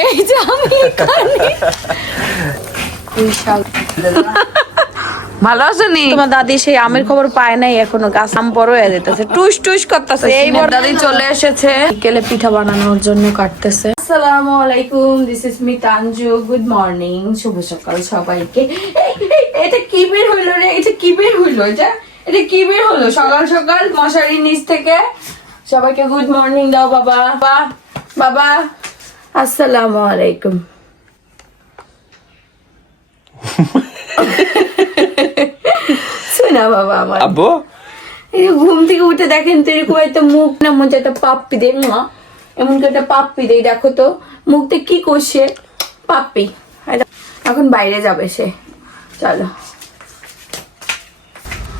এই যে আমি এখানে ভালো আছো নি? তোমার দাদি সেই আমের খবর পায় নাই এখনো, গাছ আম বড় হয়ে যেতেছে, টুস টুস করতেছে। এইবার দাদি চলে এসেছে বিকেলে পিঠা বানানোর জন্য কাটতেছে। আসসালামু আলাইকুম, this is me Tanju. Good morning, শুভ সকাল সবাইকে। এটা কি বের হইলো রে? এটা কি বের হইলো? এটা কি বের হলো সকাল সকাল মশারির নিচ থেকে? সবাইকে গুড মর্নিং দাও বাবা। বাবা আসসালামু আলাইকুম। শোনা বাবা আমার আব্বু ঘুম থেকে উঠে দেখেন তো এরকম একটা মুখ না, মধ্যে একটা পাপ্পি দেয় মা, এমন কি একটা পাপ্পি দেয়। দেখো তো মুখটা কি করছে, পাপ্পি। এখন বাইরে যাবে সে। চলো,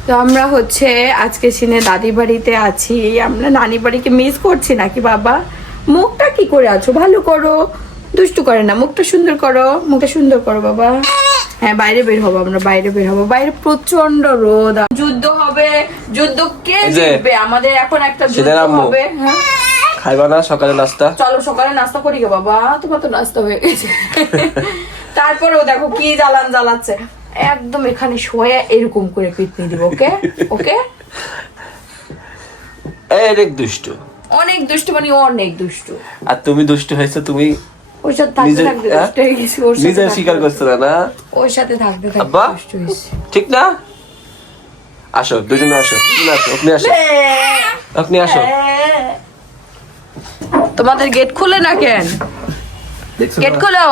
তো আমরা হচ্ছে আজকে সিনে দাদি বাড়িতে আছি। আমরা নানি বাড়িকে মিস করছি নাকি বাবা? মুখটা কি করে আছো? ভালো করো, দুষ্টু করে না, মুখটা সুন্দর করো, মুখটা সুন্দর করো বাবা। হ্যাঁ বাইরে বের হবো, আমরা বাইরে বের হবো। বাইরে প্রচন্ড রোদ, যুদ্ধ হবে। যুদ্ধ কে জিতবে? আমাদের এখন একটা যুদ্ধ হবে। হ্যাঁ খাইবা না সকালে নাস্তা? চলো সকালে নাস্তা করি গে বাবা, তোমার তো নাস্তা হয়ে গেছে। তারপরেও দেখো কি জ্বালান জ্বালাচ্ছে, একদম এখানে শোয়া এরকম করে পিটনি দিব। ওকে ওকে, অনেক দুষ্ট, অনেক দুষ্টু মানে অনেক দুষ্টু। আর তুমি দুষ্ট হয়েছে, তুমি ওর সাথে থাকতে থাকতে দুষ্ট হয়ে গেছি। ওর সাথে নিজে স্বীকার করছো না? ওর সাথে থাকতে থাকতে আব্বা দুষ্ট হয়েছি। ঠিক না? আসো দুজনে আসো, আপনি আসো, আপনি আসো। তোমাদের গেট খুলে না কেন? গেট খুলো,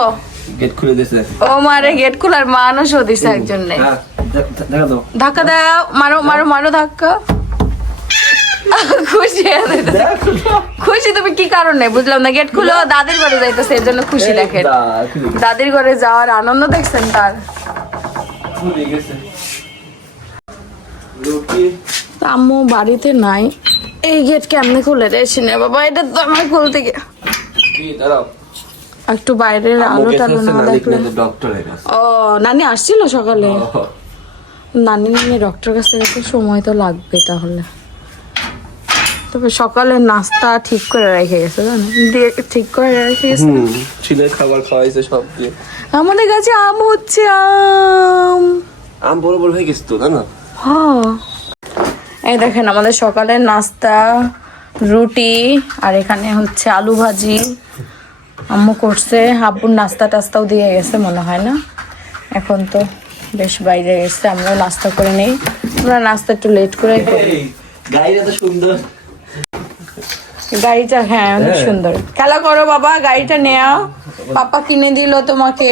গেট খুলে দিয়েছে। ও মারে গেট খোলার মানুষও দিছে একজন নেই। দেখা দাও, ধাক্কা দাও, মারো মারো মারো ধাক্কা। খুশি খুশি তুমি কি কারণে বুঝলাম না? গেট খুলো, দাদির ঘরে যাইতেছে এর জন্য খুশি। দেখেন দাদির ঘরে যাওয়ার আনন্দ দেখছেন তার। আম্মু বাড়িতে নাই, এই গেট কেমনে খুলে দেয় না বাবা? এটা তো আমার খুলতে গিয়ে একটু বাইরের আলো টালো না দেখলে। ও নানি আসছিল সকালে, নানি নিয়ে ডক্টর কাছে গেছে, সময় তো লাগবে তাহলে। তবে সকালে নাস্তা ঠিক করে রেখে গেছে, জানো, দিয়ে ঠিক করে রেখে গেছে। ছেলের খাবার খাওয়াইছে সব দিয়ে। আমাদের কাছে আম হচ্ছে, আম বড় বড় হয়ে গেছে তো, না? হ্যাঁ এই দেখেন আমাদের সকালের নাস্তা, রুটি আর এখানে হচ্ছে আলু ভাজি আম্মু করছে। আব্বুর নাস্তা টাস্তাও দিয়ে গেছে মনে হয় না, এখন তো বেশ বাইরে গেছে। আমরাও নাস্তা করে নেই, আমরা নাস্তা একটু লেট করে করি। গাড়িটা তো সুন্দর, গাড়িটা হ্যাঁ অনেক সুন্দর। খেলা করো বাবা, গাড়িটা নেও, পাপা কিনে দিল তোমাকে।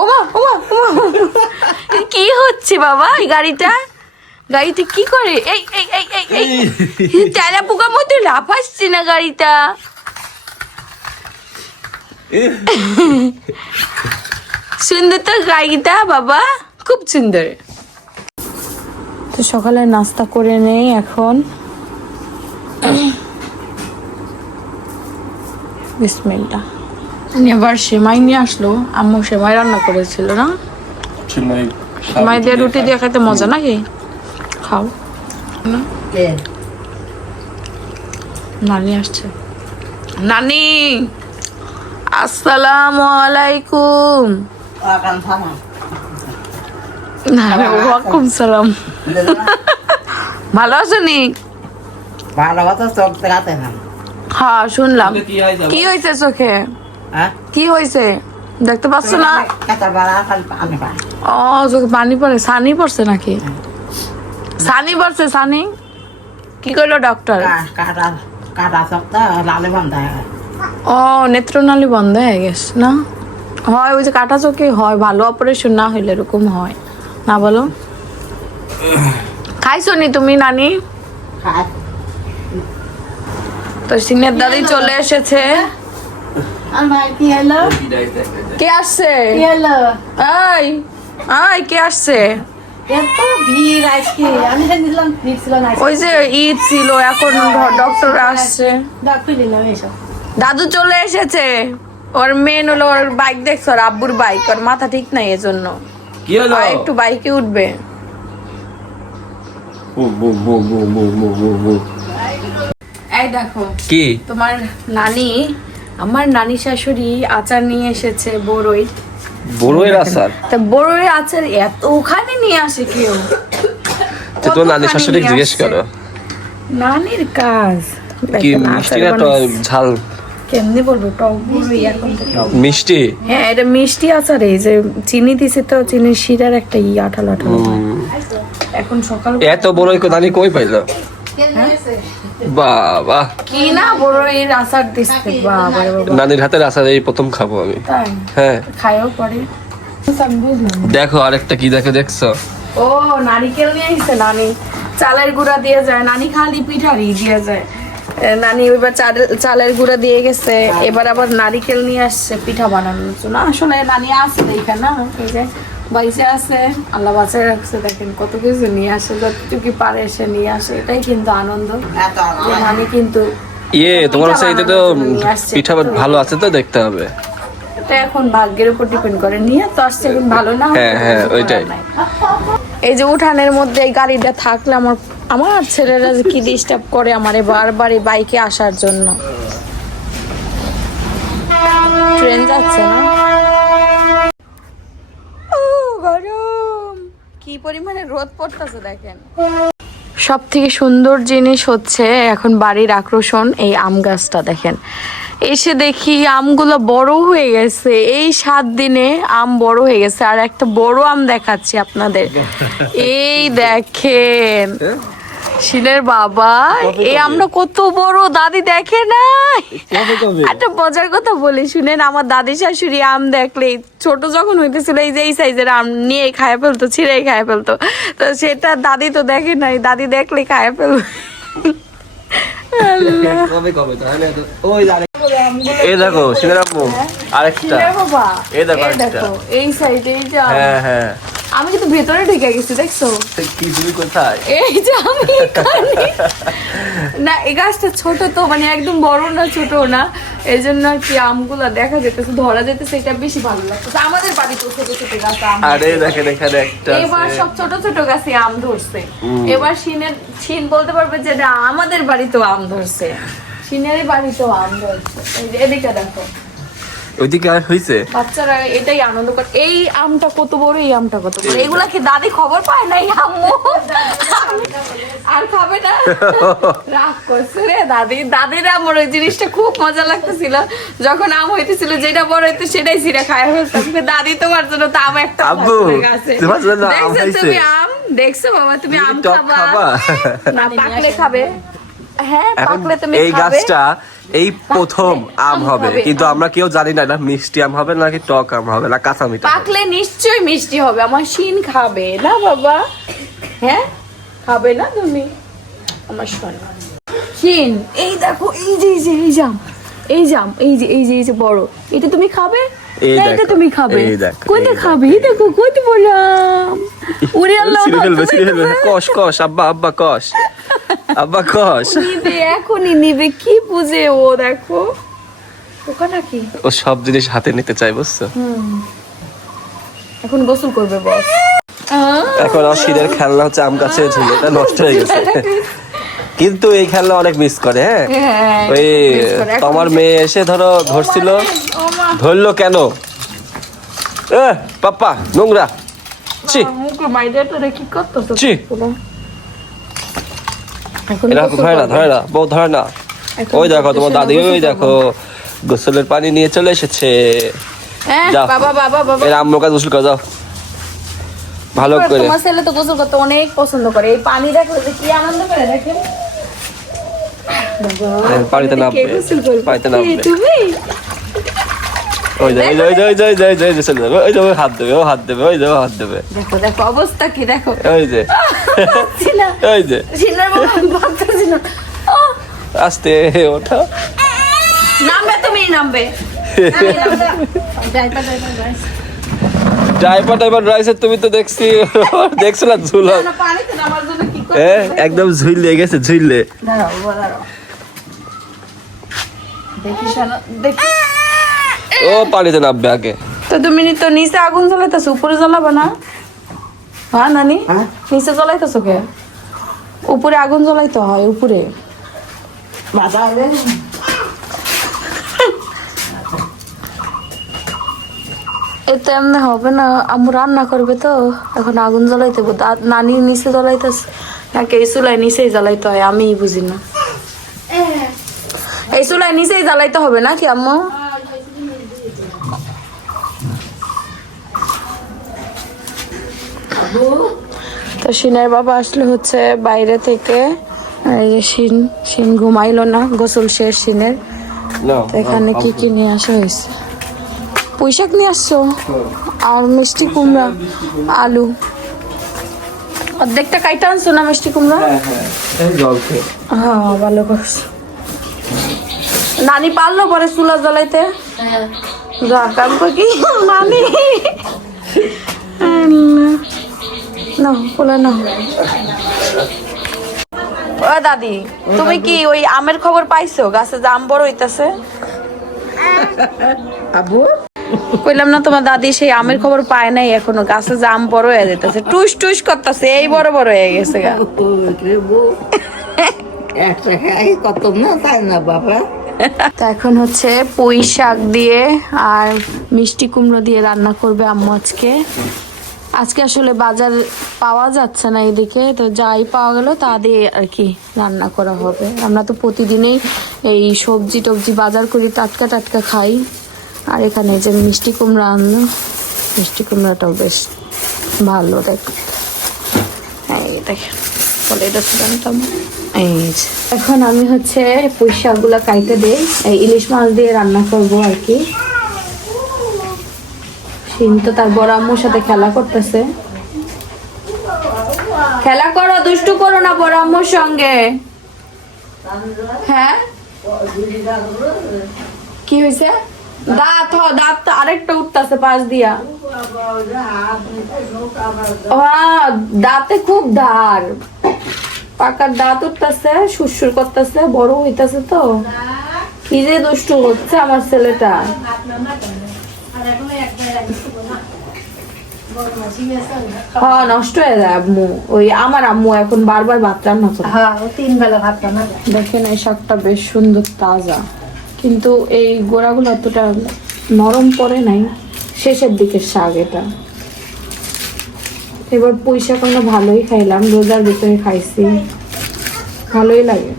ওমা ওমা ওমা, কি হচ্ছে বাবা? এই গাড়িটা কি করে? এই এই এই এই এই চারা পোকার মধ্যে লাফাচ্ছে না গাড়িটা? সুন্দর তো গাড়িটা বাবা, খুব সুন্দর। তো সকালে নাস্তা করে নেই এখন। বিসমিল্লাহ। এবার সেমাই নিয়ে আসলো, আম্মু সেমাই রান্না করেছিল না? সেমাই দিয়ে রুটি দিয়ে খেতে মজা নাকি? খাও না। নানি আসছে, নানি আসসালামু আলাইকুম। ওয়ালাইকুম সালাম। ভালো আছো নি? হ্যাঁ শুনলাম। কি হয়েছে চোখে? কি হয়েছে দেখতে পাচ্ছ না? ও চোখে পানি পড়ে, সানি পড়ছে নাকি? সানি পড়ছে, সানি। কি করলো ডক্টর? ও নেত্রনালী বন্ধ হয়ে গেছে না? হয় ওই যে কাটা চোখে হয়, ভালো অপারেশন না হইলে এরকম হয় না, বলো? খাইছো নি তুমি নানি? তো সিনের দাদি চলে এসেছে। কে আসছে? এই এই কে আসছে? ওই যে ঈদ ছিল, এখন ডক্টর আসছে। দাদু চলে এসেছে, ওর মেন হলো, ওর বাইক দেখছো, ওর আব্বুর বাইক, ওর মাথা ঠিক নাই এজন্য একটু বাইকে উঠবে। এই দেখো কি তোমার নানি আমার নানি শাশুড়ি আচার নিয়ে এসেছে বড়ই। বড়ইয়ের আচার? তা বড়ই আচার এতখানি নিয়ে আসে কেউ? তো নানি শাশুড়ি জিজ্ঞেস করো। নানির কাজ। কি মিষ্টি না তো ঝাল? কেমনে বলবো, টক বড়ই এখন তো টক। মিষ্টি? হ্যাঁ এটা মিষ্টি আচার। এই যে চিনি দিছে তো, চিনির শিরার একটা আঠালো আঠালো। এখন সকাল এত বড়ই নানি কই পাইলো? বাবা কি না বড়ইয়ের আচার দিচ্ছে, বাবা রে বাবা। নানির হাতের আচার এই প্রথম খাবো আমি। তাই? হ্যাঁ খায়ও পরে। আমি বুঝলাম। দেখো আরেকটা কি দেখছো? ও নারিকেল নিয়ে আসছে নানি। চালের গুঁড়া দিয়ে যায়, নানি খালি পিঠারি দিয়ে যায়। নানি ওইবার চালের গুঁড়া দিয়ে গেছে, এবার আবার নারিকেল নিয়ে আসছে পিঠা বানানোর জন্য। আসলে নানি আছে এইখানে না, এই যে বাইসে আছে, আল্লাহ বাঁচায় রাখছে। দেখেন কত কিছু নিয়ে আসে, যতটুকু পারে সে নিয়ে আসে। এটাই কিন্তু আনন্দ যে নানি কিন্তু তোমার কাছে এটা তো পিঠা ভালো আছে তো, দেখতে হবে। এটা এখন ভাগ্যের উপর ডিপেন্ড করে, নিয়ে তো আসছে এখন ভালো না। হ্যাঁ ওইটাই। এই যে উঠানের মধ্যে এই গাড়িটা থাকলে আমার ছেলেরা যে কি ডিস্টার্ব করে আমারে বারবার এই বাইকে আসার জন্য। ট্রেন যাচ্ছে না? ও গরম, কি পরিমাণে রোদ পড়তেছে দেখেন। সব থেকে সুন্দর জিনিস হচ্ছে এখন বাড়ির আকর্ষণ এই আম গাছটা। দেখেন এসে দেখি আমগুলো বড় হয়ে গেছে, এই 7 দিনে আম বড় হয়ে গেছে। আর একটা বড় আম দেখাচ্ছি আপনাদের, এই দেখেন শিলের বাবা, এই আমটা কত বড় দাদি দেখে না। একটা মজার কথা বলি শুনেন, আমার দাদি শাশুড়ি আম দেখলে ছোট যখন হইতেছিল এই যে এই সাইজের আম নিয়ে খায় ফেলতো, ছিঁড়ে খায় ফেলতো। তো সেটা দাদি তো দেখে নাই, দাদি দেখলে খায় ফেলতো। এই দেখো শিলের আম্মু আরেকটা, এই দেখো আরেকটা এই সাইডে। এই যে হ্যাঁ আমি কিন্তু ভেতরে ঢুকে গেছি, দেখছো? কি তুমি কোথায়? এই যে আমি এখানে। না এই গাছটা ছোট তো, মানে একদম বড় না ছোট না, এই জন্য আর কি আমগুলা দেখা যেতেছে, ধরা যেতেছে, এটা বেশি ভালো লাগতেছে। আমাদের বাড়িতে ছোট ছোট গাছ আম। আরে দেখেন এখানে একটা এবার সব ছোট ছোট গাছে আম ধরছে। এবার শিন বলতে পারবে যে না আমাদের বাড়িতেও আম ধরছে, শিনের বাড়িতেও আম ধরছে। এই যে এদিকে দেখো, ওইদিকে আর হইছে। বাচ্চারা এটাই আনন্দ করে। এই আমটা কত বড়, এই আমটা কত বড়, এগুলা কি দাদি খবর পায় নাই? আম্মু আর খাবে না, রাগ করছে রে দাদি। দাদির আমার ওই জিনিসটা খুব মজা লাগতেছিল, যখন আম হইতেছিল যেটা বড় হইতো সেটাই ছিঁড়ে খায় ফেলতাম। দাদি তোমার জন্য তো আম একটা গাছে। তুমি আম দেখছো বাবা, তুমি আম খাবা না? পাকলে খাবে। হ্যাঁ পাকলে তুমি এই গাছটা এই প্রথম আম হবে, কিন্তু আমরা কেউ জানি না এটা মিষ্টি আম হবে নাকি টক আম হবে না কাঁচা মিঠা। পাকলে নিশ্চয়ই মিষ্টি হবে। আমার শিন খাবে না বাবা? হ্যাঁ খাবে না তুমি আমার শোন শিন? এই দেখো এই যে এই যে এই জাম, এই জাম, এই যে এই যে এই যে বড়, এটা তুমি খাবে? এটা তুমি খাবে? কোনটা খাবে? দেখো কত বললাম। ওরে আল্লাহ, কষ কষ আব্বা, আব্বা কষ, আব্বা কষ। নিবে এখনই নিবে, কি বুঝে ও। দেখো ওকা নাকি ও সব জিনিস হাতে নিতে চাই, বুঝছো? এখন গোসল করবে বস। এখন আর শীতের খেলনা হচ্ছে আম গাছে ঝুলে, এটা নষ্ট হয়ে গেছে। কিন্তু এই খেলনা অনেক মিস করে। হ্যাঁ ওই তোমার মেয়ে এসে ধরছিল, ধরলো কেন? পাপ্পা নোংরা, ছি কি করতেছো? ছি, এটা ধরে না বউ, ধরে না। ওই দেখো তোমার দাদি, ওই দেখো গোসলের পানি নিয়ে চলে এসেছে। আম্মুর কাছে গোসল করে যাও ভালো করে। তোমার ছেলে তো গোসল করতে অনেক পছন্দ করে, এই পানি দেখো যে কি আনন্দ করে। দেখেন পানিতে নামবে, পানিতে নামবে। তুমি ওই যে ওই যে ওই যে ওই যে ওই যে ওই যে চলে যাবে, ওই যে হাত দেবে, ও হাত দেবে, ওই যে ও হাত দেবে। দেখো দেখো অবস্থা কি দেখো, ওই যে ওই যে আস্তে ওঠা, নামবে তুমি, নামবে। ডাইপার ডাইপার রাইসে তুমি তো দেখছো না ঝুলো, একদম ঝুইলে গেছে, ঝুইলে। ও পানিতে নামবে আগে। তো তুমি তো নিচে আগুন জ্বলাইতেছো, উপরে জ্বলাবা না? হ্যাঁ নানি, নিচে জ্বলাইতেছো কে? উপরে আগুন জ্বলাইতে হয়, উপরে। এতে এমনি হবে না, আম্মু রান্না করবে তো এখন আগুন জ্বালাইতে হবে। নানি নিচে জ্বালাইতেছে নাকি এই চুলায় নিচেই জ্বালাইতে হয় আমি বুঝি না। এই চুলায় নিচেই জ্বালাইতে হবে নাকি আম্মু? তো শিনের বাবা আসলে হচ্ছে বাইরে থেকে, শিন ঘুমাইলো না, গোসল শেষ শিনের। এখানে কি কি নিয়ে আসা হয়েছে? পুঁইশাক নিয়ে আসছো আর মিষ্টি কুমড়া, আলু। অর্ধেকটা কাইটা আনছো না মিষ্টি কুমড়া? হ্যাঁ ভালো করছো। নানি পারলো পরে চুলা জ্বালাইতে? যা কাম কি নানি না বলে না। ও দাদি, তুমি কি ওই আমের খবর পাইছো? গাছে যে আম বড় হইতাছে। আবু কইলাম না তোমার দাদি সেই আমের খবর পায় নাই এখনো, গাছে যে আম বড় হয়ে যেতেছে, টুস টুস করতেছে, এই বড় বড় হয়ে গেছে গা। একটা খাই কত না তাই না বাবা। তো এখন হচ্ছে পুঁই শাক দিয়ে আর মিষ্টি কুমড়ো দিয়ে রান্না করবে আম্মু আজকে। আজকে আসলে বাজার পাওয়া যাচ্ছে না এদিকে, তো যাই পাওয়া গেল তা দিয়ে আর কি রান্না করা হবে। আমরা তো প্রতিদিনই এই সবজি টবজি বাজার করি, টাটকা টাটকা খাই। আর এখানে যে মিষ্টি কুমড়া আনলো, মিষ্টি কুমড়াটাও বেশ ভালো দেখতে। এই দেখেন বলে এটা জানতাম। এই যে এখন আমি হচ্ছে পুঁই শাকগুলা কাইটে দিই, এই ইলিশ মাছ দিয়ে রান্না করব আর কি। শিন তো তার বড় আম্মুর সাথে খেলা করতেছে। খেলা করো, দুষ্টু করো না বড় আম্মুর সঙ্গে। হ্যাঁ কি হয়েছে? দাঁত দাঁত তো আরেকটা উঠতেছে পাশ দিয়া। হ্যাঁ দাঁতে খুব ধার, পাকার দাঁত উঠতেছে, সুরসুর করতেছে, বড় হইতাছে তো। কি যে দুষ্টু হচ্ছে আমার ছেলেটা। হ্যাঁ নষ্ট হয়ে যায় আম্মু। ওই আমার আম্মু এখন বারবার ভাত রান্না করে। হ্যাঁ 3 বেলা ভাত রান্না। দেখেন এই শাকটা বেশ সুন্দর তাজা, কিন্তু এই গোড়াগুলো অতটা নরম পড়ে নাই, শেষের দিকের শাক এটা। এবার পুঁই শাক আমরা ভালোই খাইলাম, রোজার ভিতরে খাইছি, ভালোই লাগে।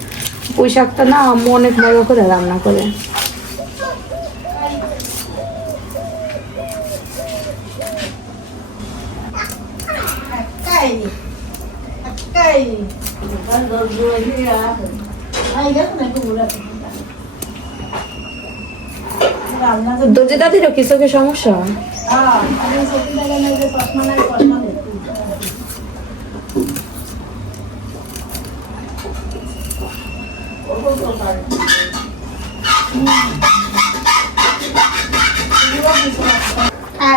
পুঁই শাকটা না আম্মু অনেক মজা করে রান্না করে। দর্জি দাদিরও কি চোখের সমস্যা?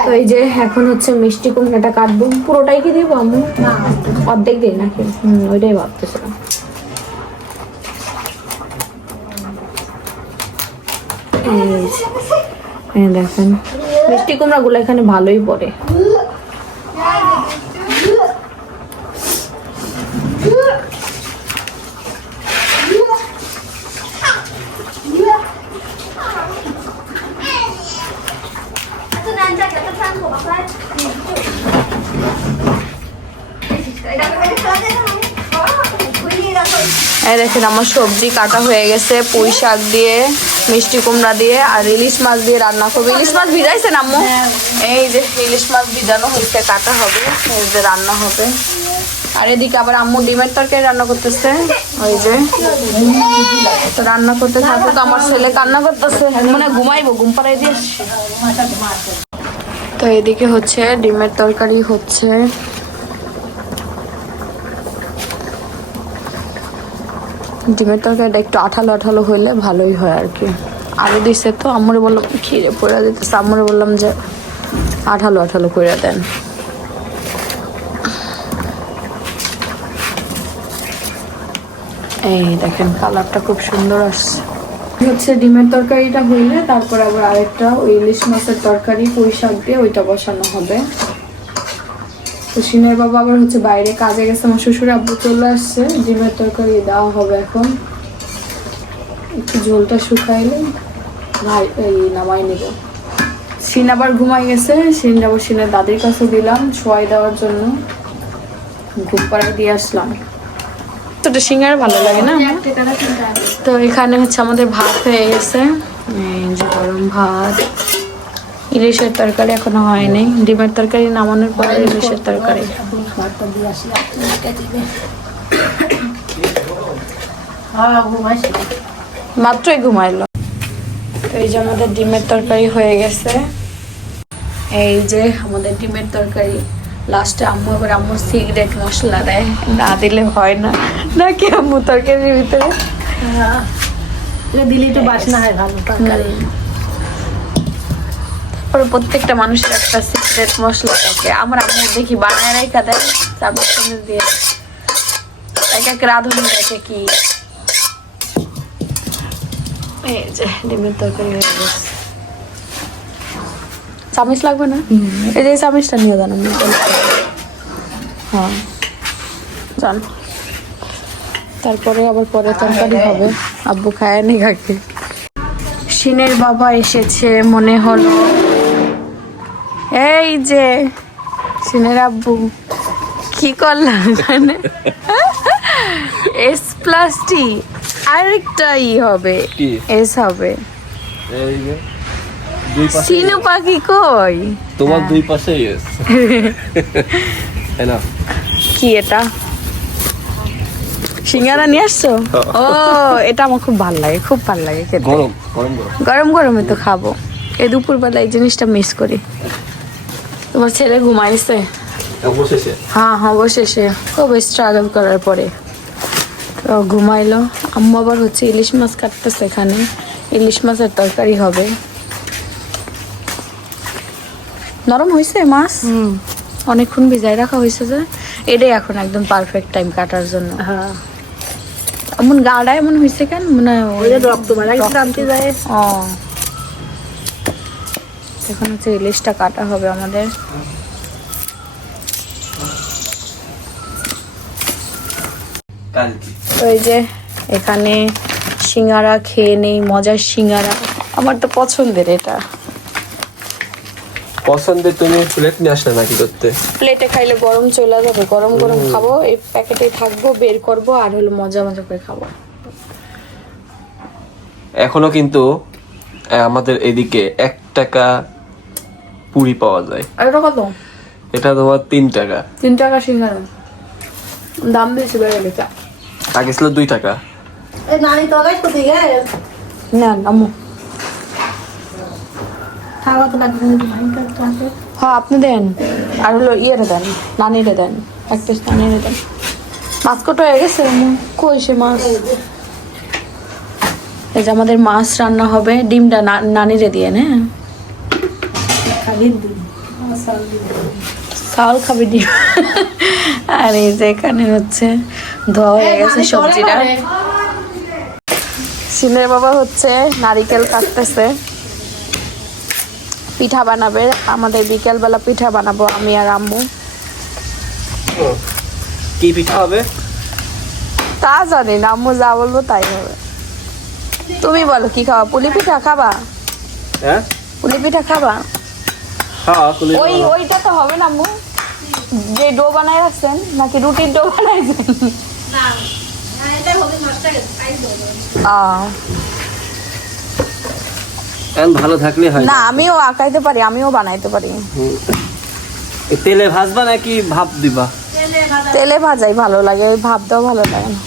তো এই যে এখন হচ্ছে মিষ্টি কুমড়াটা কাটবো। পুরোটাই কি দিব আম্মু? অর্ধেক দিই নাকি? ওইটাই ভাবতেছিলাম। দেখেন মিষ্টি কুমড়া গুলো এখানে ভালোই পড়ে। এই দেখেন আমার সবজি কাটা হয়ে গেছে, পুঁই শাক দিয়ে, মিষ্টি কুমড়া দিয়ে আর ইলিশ মাছ দিয়ে রান্না করবো। ইলিশ মাছ ভিজাইছেন আম্মু? এই যে ইলিশ মাছ ভিজানো হয়েছে, কাটা হবে, এই যে রান্না হবে। আর এদিকে আবার আম্মু ডিমের তরকারি রান্না করতেছে। ওই যে তো রান্না করতে থাকো, তো আমার ছেলে কান্না করতেছে, মানে ঘুমাইবো, ঘুম পাড়াই দিয়ে। তো এদিকে হচ্ছে ডিমের তরকারি হচ্ছে। ডিমের তরকারিটা একটু আঠালো আঠালো হইলে ভালোই হয় আর কি। আলু দিছে তো আম্মুরে বললাম খিরে পড়ে দিতেছে, আম্মুরে বললাম যে আঠালো আঠালো করে দেন। এই দেখেন কালারটা খুব সুন্দর আসছে। হচ্ছে ডিমের তরকারিটা হইলে তারপর আবার আরেকটা ওই ইলিশ মাছের তরকারি পুঁই শাক দিয়ে ওইটা বসানো হবে। তো শিনের বাবা আবার হচ্ছে বাইরে কাজে গেছে, আমার শ্বশুর আব্বু চলে আসছে, ডিমের তরকারি দেওয়া হবে এখন। একটু ঝোলটা শুকাইলে এই নামাই নেব। সিন আবার ঘুমাই গেছে, সিন আবার সিনের দাদির কাছে দিলাম শোয়াই দেওয়ার জন্য, ঘুম পাড়ায় দিয়ে আসলাম। তো সিঙ্গারা ভালো লাগে না? তো এখানে হচ্ছে আমাদের ভাত হয়ে গেছে, এই যে গরম ভাত, ইলিশের তরকারি এখনো হয়নি, ডিমের তরকারি নামানোর পরে ইলিশের তরকারি। মাত্রই ঘুমাইলো। তো এই যে আমাদের ডিমের তরকারি হয়ে গেছে, এই যে আমাদের ডিমের তরকারি। লাস্টে আম্মু আবার আম্মু সিগারেট মশলা দেয়, না দিলে হয় না নাকি আম্মু তরকারির ভিতরে দিলে একটু বাসনা হয় ভালো তরকারি। তারপরে প্রত্যেকটা মানুষের একটা সিক্রেট মশলা থাকে, আমার আম্মু দেখি বানায় রাখা দেয় চামচ চামচ দিয়ে, এক এক রাঁধুনি দেখে কি। এই যে ডিমের তরকারি হয়ে গেছে। চামচ লাগবে না? এই যে চামচটা নিয়ে যান। হ্যাঁ যান, তারপরে আবার পরে তরকারি হবে, আব্বু খায় নি কাকে। সিনের বাবা এসেছে মনে হলো, এই যে সিনের আব্বু কি করলাম মানে এস প্লাস টি আরেকটা ই হবে, এস হবে। সিনু পাখি কই? তোমার দুই পাশে ইয়েস। তাই না? কি এটা? সিঙ্গারা নিয়ে আসছো? ও এটা আমার খুব ভালো লাগে, খুব ভালো লাগে খেতে। গরম গরম গরম গরম গরমে তো খাবো, এই দুপুরবেলা এই জিনিসটা মিস করি। তোমার ছেলে ঘুমাইছে? অবশেষে হ্যাঁ হ্যাঁ অবশেষে, খুব স্ট্রাগল করার পরে তো ঘুমাইলো। আম্মু আবার হচ্ছে ইলিশ মাছ কাটতেছে, এখানে ইলিশ মাছের তরকারি হবে। নরম হয়েছে মাছ, অনেকক্ষণ ভিজাই রাখা হয়েছে যে, এটাই এখন একদম পারফেক্ট টাইম কাটার জন্য। হ্যাঁ এমন গাড়া এমন হয়েছে কেন মানে রক্ত মারা টানতে যায়। ও এখন হচ্ছে ইলিশটা কাটা হবে আমাদের। তো এই যে এখানে সিঙ্গারা খেয়ে নেই, মজার সিঙ্গারা, আমার তো পছন্দের। এটা পছন্দের, তুমি প্লেট নিয়ে আসলে নাকি করতে? প্লেটে খাইলে গরম চলে যাবে, গরম গরম খাবো, এই প্যাকেটে থাকবো, বের করবো আর হলো মজা মজা করে খাবো। এখনো কিন্তু আমাদের এদিকে 1 টাকা পুরি পাওয়া যায়। আর এটা কত? এটা তোমার 3 টাকা। 3 টাকা সিঙ্গারা, দাম বেশি বেড়ে গেছে। আগে ছিল 2 টাকা। এই নানি তলায় কোথায় গেল? না আম্মু খাওয়া তো লাগবে না, ভাইটার তো আছে। হ্যাঁ আপনি দেন, আর হলো ইয়েরে দেন, নানিরে দেন, এক পিস নানিরে দেন। মাছ কত হয়ে গেছে আম্মু? কই সে মাছ? এই যে আমাদের মাছ রান্না হবে, ডিমটা নানিরে দিয়ে না, খালি দিন চাউল খাবি ডিম। আর এই যে এখানে হচ্ছে ধোয়া হয়ে গেছে সবজিটা। সিনের বাবা হচ্ছে নারিকেল কাটতেছে, পিঠা বানাবে আমাদের, বিকেল বেলা পিঠা বানাবো আমি আর আম্মু। কি পিঠা হবে তা জানি না, আম্মু যা বলবো তাই হবে। তুমি বলো কি খাবা? পুলি পিঠা খাবা? হ্যাঁ পুলি পিঠা খাবা? হ্যাঁ ওইটা তো হবে না আম্মু, যে ডো বানাই রাখছেন নাকি রুটির ডো বানাইছেন? ভালো থাকলে হয়। না আমিও আঁকাইতে পারি, আমিও বানাইতে পারি। তেলে ভাজবা নাকি ভাপ দিবা? তেলে ভাজাই ভালো লাগে, ওই ভাপ দেওয়া ভালো লাগে না।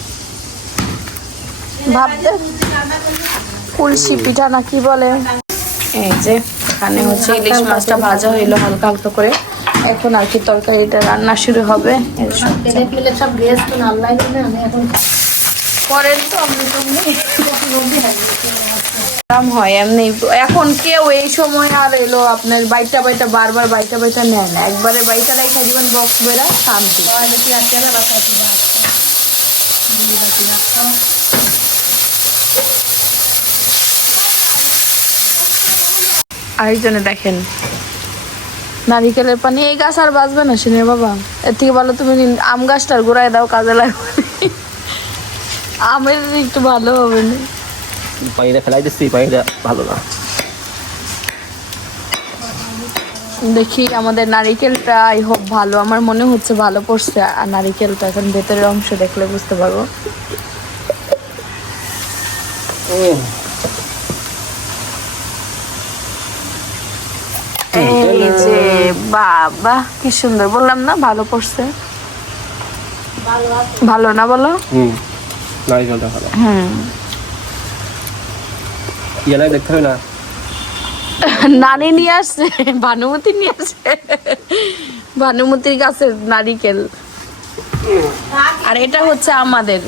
ভাপ দে কুলসি পিঠা না কি বলে। এই যে এখানে হচ্ছে ইলিশ মাছটা ভাজা হইলো হালকা হালকা করে, এখন আর কি তরকারিটা রান্না শুরু হবে। সব গ্যাস তো আল্লাহ জানে, আমি এখন করেন তো আরাম হয় এমনি। এখন কেউ এই সময় আর এলো আপনার বাইটা বাইটা বারবার বাইটা বাইটা নেয় না, একবারে বাইটা রেখে দিবেন বক্স বেরা শান্তি। আরেকজনে দেখেন নারিকেলের পানি, এই গাছ আর বাঁচবে না সিনের বাবা, এর থেকে ভালো তুমি আম গাছটার গোড়ায় দাও, কাজে লাগবে। আমের একটু ভালো হবে না। পানিটা ফেলাই দিচ্ছি, পানিটা ভালো না। দেখি আমাদের নারিকেলটা আই হোপ ভালো, আমার মনে হচ্ছে ভালো পড়ছে। আর নারিকেলটা এখন ভেতরের অংশ দেখলে বুঝতে পারবো। এই যে বাবা কি সুন্দর, বললাম না ভালো পড়ছে। ভালো না বলো? নারিকেলটা ভালো। দেখতে হবে না, নানি নিয়ে আসছে, ভানুমতি নিয়ে আসছে, ভানুমতির গাছের নারিকেল। আর এটা হচ্ছে আমাদের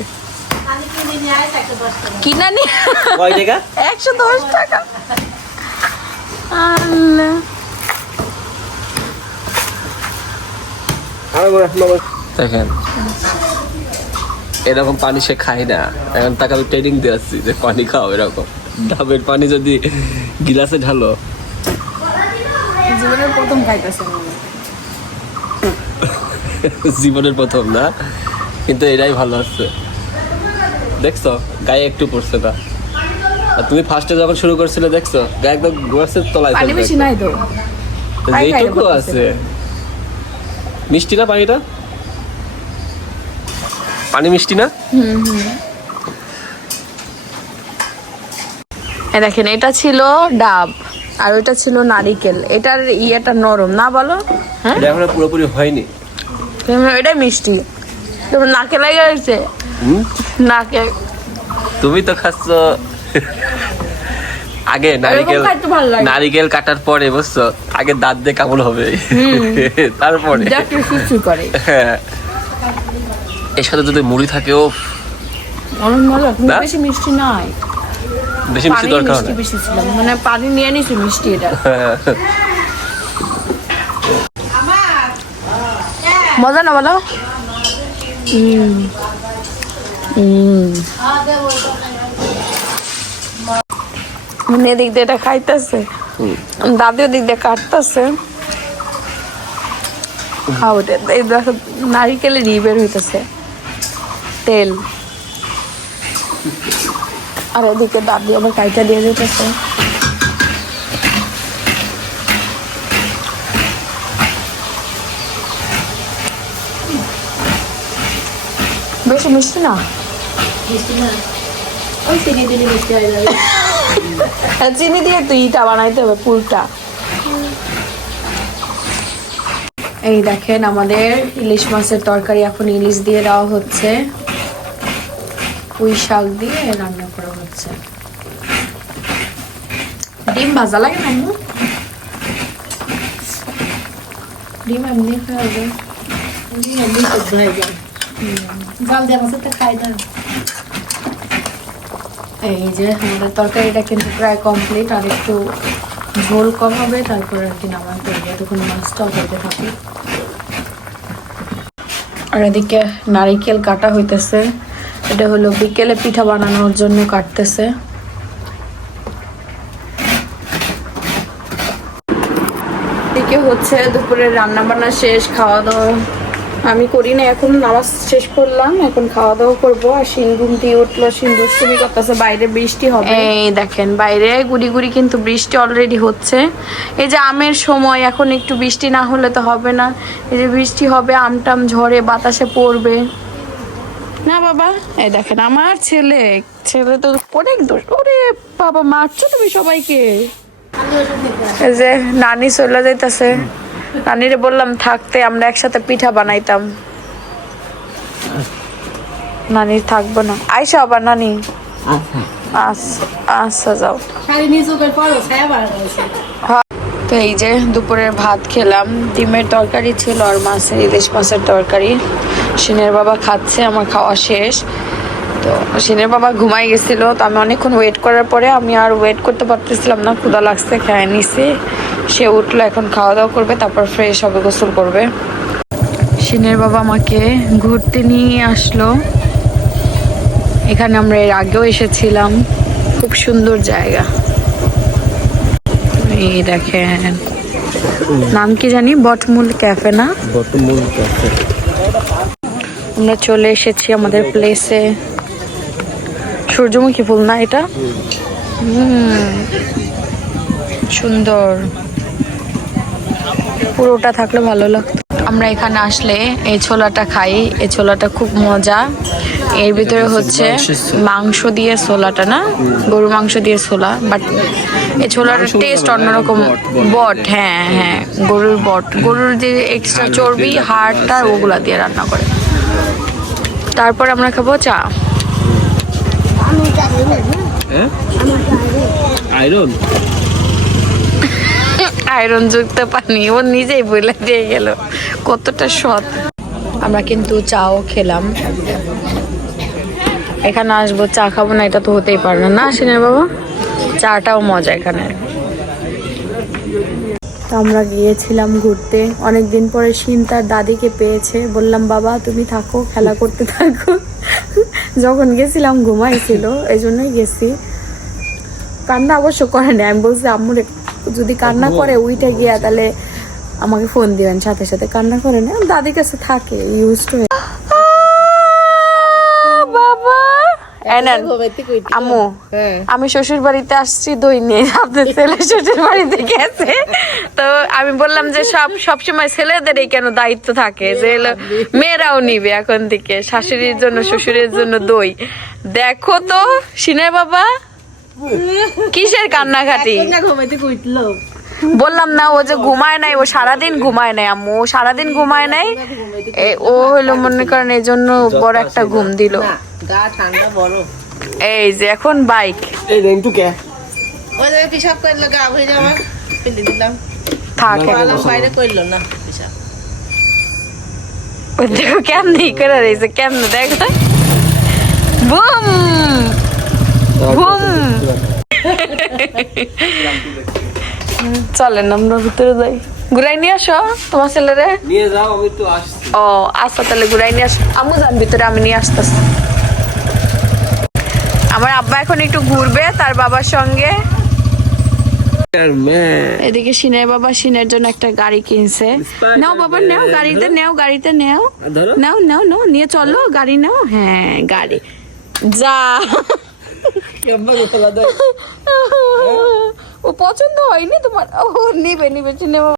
কিনা নিয়ে 110 টাকা। আল্লাহ, দেখেন এরকম পানি সে খায় না, এখন তাকে আমি ট্রেনিং দিয়ে আসছি যে পানি খাও এরকম। ডাবের পানি যদি গিলাসে ঢালো, জীবনের প্রথম খাইতেছে, জীবনের প্রথম না, কিন্তু এটাই ভালো আছে। দেখছো গায়ে একটু পড়ছে না, আর তুমি ফার্স্টে যখন শুরু করছিলে দেখছো গায়ে একদম গোয়াসের তলায় পানি বেশি নাই তো, যেইটুকু আছে। মিষ্টি না পানিটা? পানি মিষ্টি না? দেখেন এটা ছিল ডাব আর ওইটা ছিল নারিকেল। এটার ইয়েটা নরম না বলো? হ্যাঁ, এটা এখনো পুরোপুরি হয়নি। এটাই মিষ্টি, তোমার নাকে লেগে গেছে নাকে। তুমি তো খাচ্ছ আগে নারিকেল, নারিকেল কাটার পরে বুঝছো, আগে দাঁত দিয়ে কামড় হবে, তারপরে করে। হ্যাঁ, এর সাথে যদি মুড়ি থাকে, ও অনেক মজা। বেশি মিষ্টি নাই, বেশি মিষ্টি দরকার মিষ্টি বেশি ছিল, মানে পানি নিয়ে নিছি মিষ্টি এটা। মজা না বলো? এদিক দিয়ে এটা খাইতেছে, দাদি ওদিক দিয়ে কাটতেছে। খাও এটা, এই দেখো নারিকেলের বের হইতেছে তেল, আর এদিকে দাদি আবার কাইটা দিয়ে যেতেছে। বেশি মিষ্টি না, চিনি দিয়ে একটু ইটা বানাইতে হবে পুরটা। এই দেখেন আমাদের ইলিশ মাছের তরকারি, এখন ইলিশ দিয়ে দেওয়া হচ্ছে, পুঁই শাক দিয়ে রান্না করা হচ্ছে। ডিম ভাজা লাগে না? ডিম এমনি খাওয়া যায়, জাল দেওয়া মাছের তো খাই না। এই যে আমাদের তরকারিটা কিন্তু প্রায় কমপ্লিট, আর একটু ঝোল কম হবে, তারপর আর কি নামাতে হবে, এতক্ষণ মাছটাও হতে থাকে। আর এদিকে নারিকেল কাটা হইতেছে, এটা হলো বিকেলে পিঠা বানানোর জন্য কাটতেছে। এদিকে হচ্ছে দুপুরের রান্না বান্না শেষ, খাওয়া দাওয়া আমি করি না, এখন নামাজ শেষ করলাম, এখন খাওয়া দাওয়া করবো। আর সিন্ধুম দিয়ে উঠলো, সিন্ধু ছবি করতেছে, বাইরে বৃষ্টি হবে। এই দেখেন বাইরে গুড়ি গুড়ি কিন্তু বৃষ্টি অলরেডি হচ্ছে। এই যে আমের সময়, এখন একটু বৃষ্টি না হলে তো হবে না, এই যে বৃষ্টি হবে, আমটাম ঝরে বাতাসে পড়বে না বাবা। এই দেখেন আমার ছেলে তো অনেক দোষ। ওরে বাবা, মারছো তুমি সবাইকে। এই যে নানি চলে যাইতেছে, নানিরে বললাম থাকতে, আমরা একসাথে পিঠা বানাইতাম। নানি থাকবো না, আইসা আবার নানি। আচ্ছা যাও। তো এই যে দুপুরের ভাত খেলাম, ডিমের তরকারি ছিল আর মাছের, ইলিশ মাছের তরকারি। সিনের বাবা খাচ্ছে, আমার খাওয়া শেষ। তো সিনের বাবা ঘুমাই গেছিল, তো আমি অনেকক্ষণ ওয়েট করার পরে আমি আর ওয়েট করতে পারতেছিলাম না, ক্ষুধা লাগছে, খেয়ে নিছি। সে উঠলো, এখন খাওয়া দাওয়া করবে, তারপর ফ্রেশ হবে, গোসল করবে। সিনের বাবা আমাকে ঘুরতে নিয়ে আসলো, এখানে আমরা এর আগেও এসেছিলাম, খুব সুন্দর জায়গা। এই দেখেন, নাম কি জানি, বটমূল ক্যাফে না? বটমূল ক্যাফে। আমরা চলে এসেছি আমাদের প্লেসে। সূর্যমুখী ফুল না এটা? সুন্দর। পুরোটা থাকলে ভালো লাগতো। আমরা এখানে আসলে এই ছোলাটা খাই, এই ছোলাটা খুব মজা। এর ভিতরে হচ্ছে মাংস দিয়ে ছোলাটা, না গরু মাংস দিয়ে ছোলা, বাট এই ছোলাটার টেস্ট অন্যরকম। বট, হ্যাঁ হ্যাঁ, গরুর বট, গরুর যে এক্সট্রা চর্বি হাড়টা ওগুলা দিয়ে রান্না করে। তারপর আমরা খাবো চা। আয়রন আয়রন যুক্ত পানি, ও নিজেই বলে দিয়ে গেল কতটা সৎ। আমরা কিন্তু চাও খেলাম। এখানে আসবো চা খাবো না, এটা তো হতেই পারে না, না সিনের বাবা? চাটাও মজা এখানে। তো আমরা গিয়েছিলাম ঘুরতে, অনেকদিন পরে শিন তার দাদিকে পেয়েছে। বললাম বাবা তুমি থাকো, খেলা করতে থাকো। যখন গেছিলাম ঘুমাইছিল, এই জন্যই গেছি। কান্না অবশ্য করে না, আমি বলছি আম্মুর যদি কান্না করে উইটা গিয়া তাহলে আমাকে ফোন দিবেন, সাথে সাথে কান্না করে না, দাদির কাছে থাকে, ইউজ টু। বাবা আম্মু, আমি শ্বশুর বাড়িতে আসছি দই নিয়ে, আপনার ছেলে শ্বশুর বাড়িতে গেছে। তো আমি বললাম যে সবসময় ছেলেদেরই কেন দায়িত্ব থাকে, যে মেয়েরাও নিবে এখন থেকে শাশুড়ির জন্য শ্বশুরের জন্য দই। দেখো তো সিনের বাবা কিসের কান্নাকাটি। বললাম না ও যে ঘুমায় নাই, ও সারাদিন ঘুমায় নাই আম্মু, ও সারাদিন ঘুমায় নাই। ও হলো মনে করেন এই জন্য বড় একটা ঘুম দিল। এই যে এখন বাইক থাকে দেখো কেমনি করে রয়েছে, কেমনে দেখো বুম বুম। চলেন আমরা ভিতরে যাই, ঘুরাই নিয়ে আসো তোমার ছেলেরে। নিয়ে যাও, আমি তো আসছি। ও আচ্ছা, তাহলে ঘুরাই নিয়ে আসো। আম্মু যান ভিতরে, আমি নিয়ে আসতেছি। আমার আব্বা এখন একটু ঘুরবে তার বাবার সঙ্গে। এদিকে সিনের বাবা সিনের জন্য একটা গাড়ি কিনছে। নাও বাবা নাও, গাড়িতে নাও, গাড়িতে নাও, নাও নাও নাও, নিয়ে চলো, গাড়ি নাও। হ্যাঁ গাড়ি যা। ও পছন্দ হয়নি তোমার? ও নিবে নিবে সিনেমা।